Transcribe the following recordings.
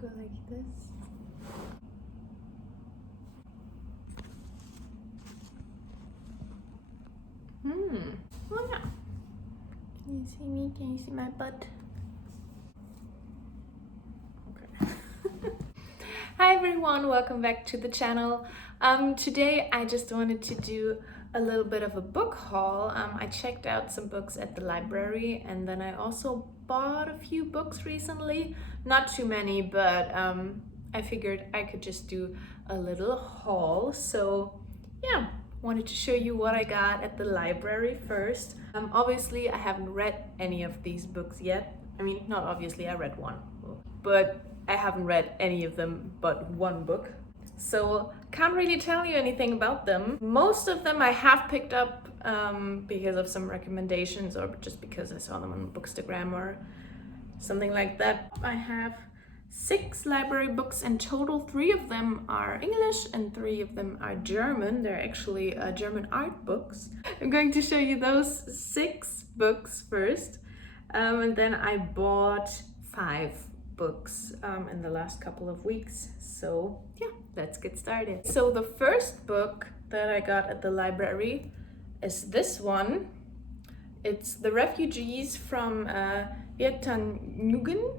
Go like this. Oh yeah. Can you see me? Can you see my butt? Okay. Hi everyone, welcome back to the channel. Today I just wanted to do a little bit of a book haul. I checked out some books at the library and then I also bought a few books recently. Not too many, but I figured I could just do a little haul. So yeah, wanted to show you what I got at the library first. Obviously I haven't read any of these books yet. I mean, not obviously, I read one, but I haven't read any of them but one book. So can't really tell you anything about them. Most of them I have picked up because of some recommendations or just because I saw them on Bookstagram or something like that. I have 6 library books in total. 3 of them are English and 3 of them are German. They're actually German art books. I'm going to show you those 6 books first. And then I bought 5 books in the last couple of weeks. So yeah, let's get started. So the first book that I got at the library is this one. It's The Refugees from Ertanugan.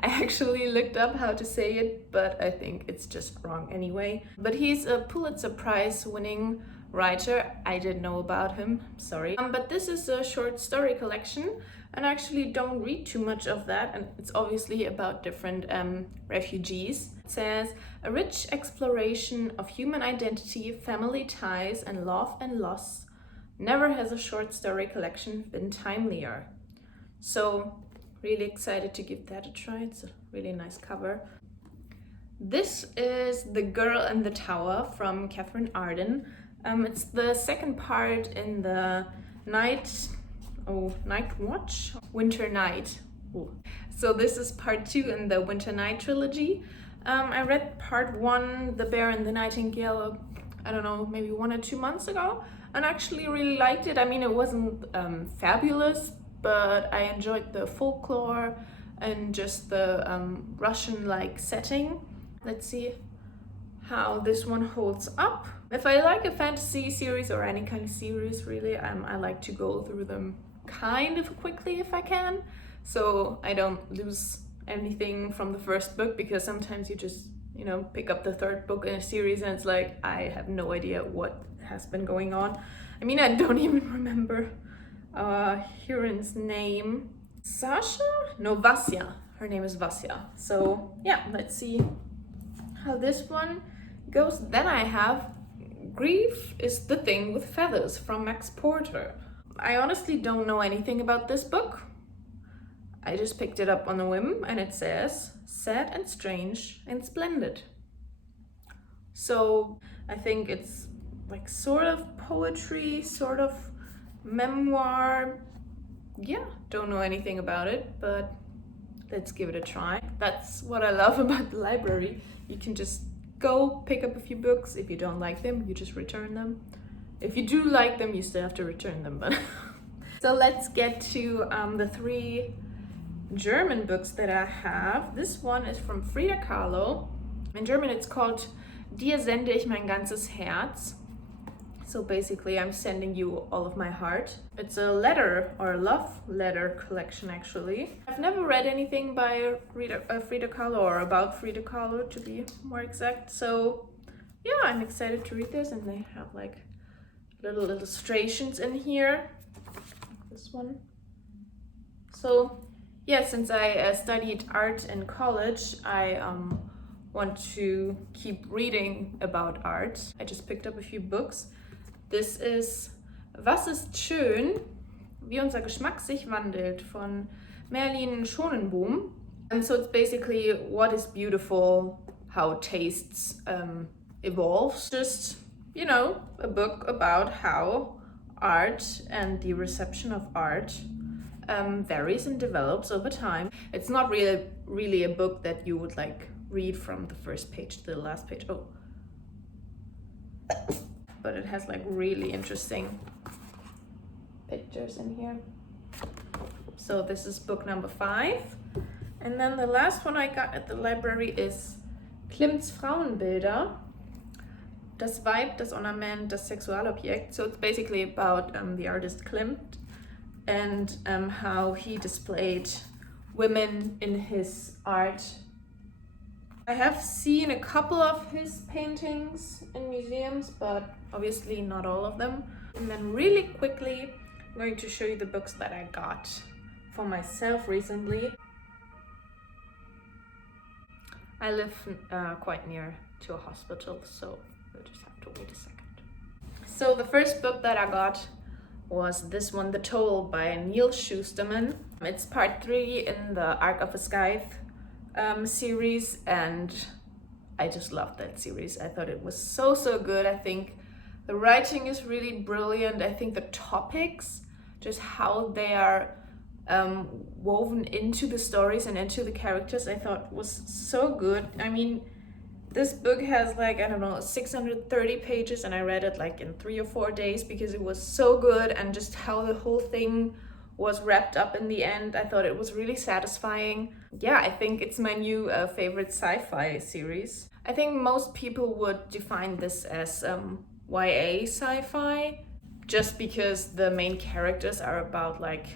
I actually looked up how to say it, but I think it's just wrong anyway. But he's a Pulitzer Prize winning writer. I didn't know about him, sorry. But this is a short story collection and I actually don't read too much of that, and it's obviously about different refugees. It says, a rich exploration of human identity, family ties, and love and loss. Never has a short story collection been timelier. So really excited to give that a try. It's a really nice cover. This is The Girl in the Tower from Catherine Arden. It's the second part in the Night Watch? Winter Night. Ooh. So this is part 2 in the Winter Night trilogy. I read part 1, The Bear and the Nightingale, I don't know, maybe 1 or 2 months ago, and actually really liked it. I mean, it wasn't fabulous, but I enjoyed the folklore and just the Russian-like setting. Let's see how this one holds up. If I like a fantasy series or any kind of series really, I like to go through them kind of quickly if I can, so I don't lose anything from the first book, because sometimes you just, you know, pick up the third book in a series and it's like, I have no idea what has been going on. I mean, I don't even remember heroine's name. Sasha? No, Vasya. Her name is Vasya. So yeah, let's see how this one goes. Then I have Grief is the Thing with Feathers from Max Porter. I honestly don't know anything about this book. I just picked it up on a whim and it says, sad and strange and splendid. So I think it's like sort of poetry, sort of memoir. Yeah, don't know anything about it, but let's give it a try. That's what I love about the library. You can just go pick up a few books. If you don't like them, you just return them. If you do like them, you still have to return them. But so let's get to the 3 German books that I have. This one is from Frida Kahlo. In German, it's called Dir sende ich mein ganzes Herz. So basically, I'm sending you all of my heart. It's a letter or a love letter collection, actually. I've never read anything by Frida Kahlo, or about Frida Kahlo to be more exact. So yeah, I'm excited to read this, and they have like little illustrations in here. This one. So yeah, since I studied art in college, I want to keep reading about art. I just picked up a few books. This is Was ist schön? Wie unser Geschmack sich wandelt von Merlin Schonenboom. And so it's basically what is beautiful, how tastes evolves. Just, you know, a book about how art and the reception of art varies and develops over time. It's not really a book that you would like read from the first page to the last page. Oh. But it has like really interesting pictures in here. So this is book number 5. And then the last one I got at the library is Klimts Frauenbilder. Das Weib, das Ornament, das Sexualobjekt. So it's basically about the artist Klimt and how he displayed women in his art. I have seen a couple of his paintings in museums, but obviously not all of them. And then really quickly, I'm going to show you the books that I got for myself recently. I live quite near to a hospital, so you'll just have to wait a second. So the first book that I got was this one, The Toll by Neil Shusterman. It's part 3 in the Arc of a Scythe series, and I just loved that series. I thought it was so good. I think the writing is really brilliant. I think the topics, just how they are woven into the stories and into the characters, I thought was so good. I mean, this book has like, I don't know, 630 pages, and I read it like in 3 or 4 days because it was so good, and just how the whole thing was wrapped up in the end. I thought it was really satisfying. Yeah, I think it's my new favorite sci-fi series. I think most people would define this as YA sci-fi, just because the main characters are about like,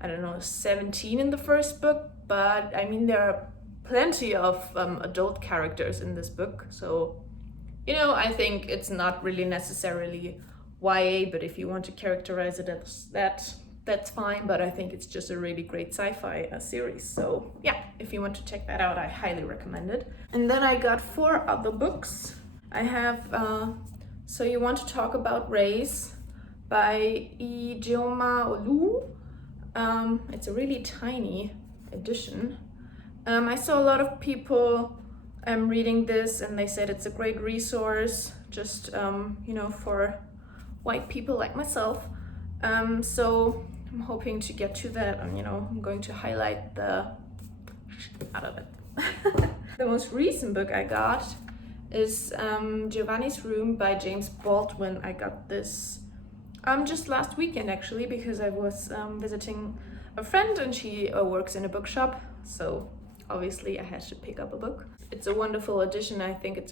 I don't know, 17 in the first book, but I mean, there are plenty of adult characters in this book. So, you know, I think it's not really necessarily YA, but if you want to characterize it as that, that's fine. But I think it's just a really great sci-fi series. So yeah, if you want to check that out, I highly recommend it. And then I got 4 other books. I have So You Want to Talk About Race by Ijeoma Olu. It's a really tiny edition. I saw a lot of people reading this, and they said it's a great resource, just you know, for white people like myself. So I'm hoping to get to that, and you know, I'm going to highlight the out of it. The most recent book I got is Giovanni's Room by James Baldwin. I got this just last weekend actually, because I was visiting a friend, and she works in a bookshop, so obviously I had to pick up a book. It's a wonderful edition. I think it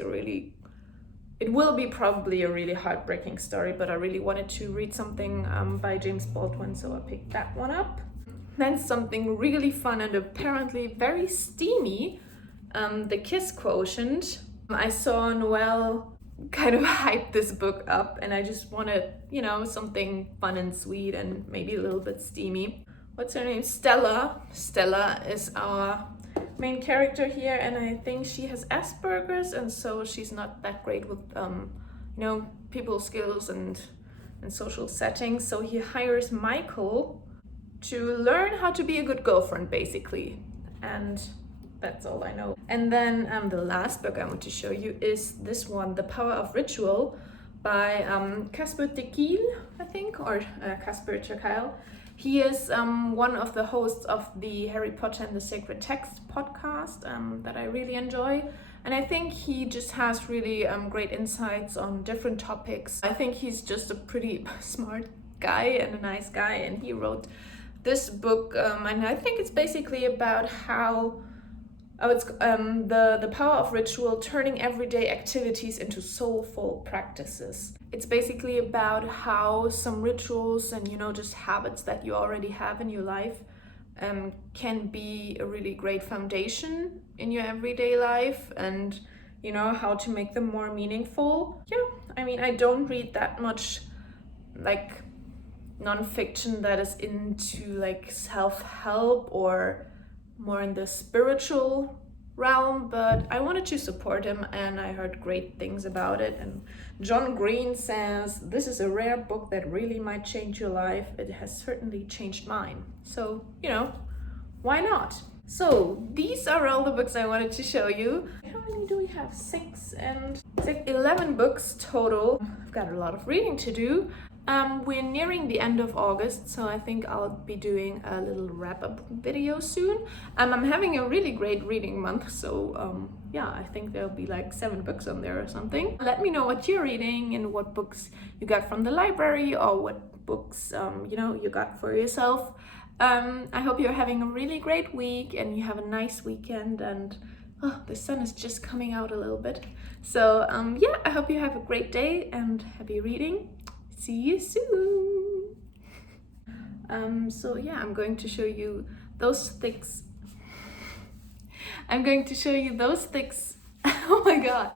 will be probably a really heartbreaking story, but I really wanted to read something by James Baldwin, so I picked that one up. Then something really fun and apparently very steamy, The Kiss Quotient. I saw Noelle kind of hype this book up, and I just wanted, you know, something fun and sweet and maybe a little bit steamy. What's her name? Stella. Stella is our main character here, and I think she has Asperger's, and so she's not that great with you know, people skills and social settings. So he hires Michael to learn how to be a good girlfriend, basically, and that's all I know. And then the last book I want to show you is this one, The Power of Ritual by Casper ter Kuile, I think, or Casper ter Kuile. He is one of the hosts of the Harry Potter and the Sacred Text podcast that I really enjoy. And I think he just has really great insights on different topics. I think he's just a pretty smart guy and a nice guy. And he wrote this book, and I think it's basically about how it's the power of ritual, turning everyday activities into soulful practices. It's basically about how some rituals and, you know, just habits that you already have in your life can be a really great foundation in your everyday life, and, you know, how to make them more meaningful. Yeah, I mean, I don't read that much like nonfiction that is into like self-help or more in the spiritual realm, but I wanted to support him, and I heard great things about it. And John Green says, this is a rare book that really might change your life. It has certainly changed mine. So, you know, why not? So these are all the books I wanted to show you. How many do we have? 6 and 6, 11 books total. I've got a lot of reading to do. We're nearing the end of August, so I think I'll be doing a little wrap-up video soon. I'm having a really great reading month, so yeah, I think there'll be like 7 books on there or something. Let me know what you're reading and what books you got from the library, or what books you know, you got for yourself. I hope you're having a really great week and you have a nice weekend, and oh, the sun is just coming out a little bit. So yeah, I hope you have a great day and happy reading. See you soon. So yeah, I'm going to show you those sticks. I'm going to show you those sticks. Oh my god.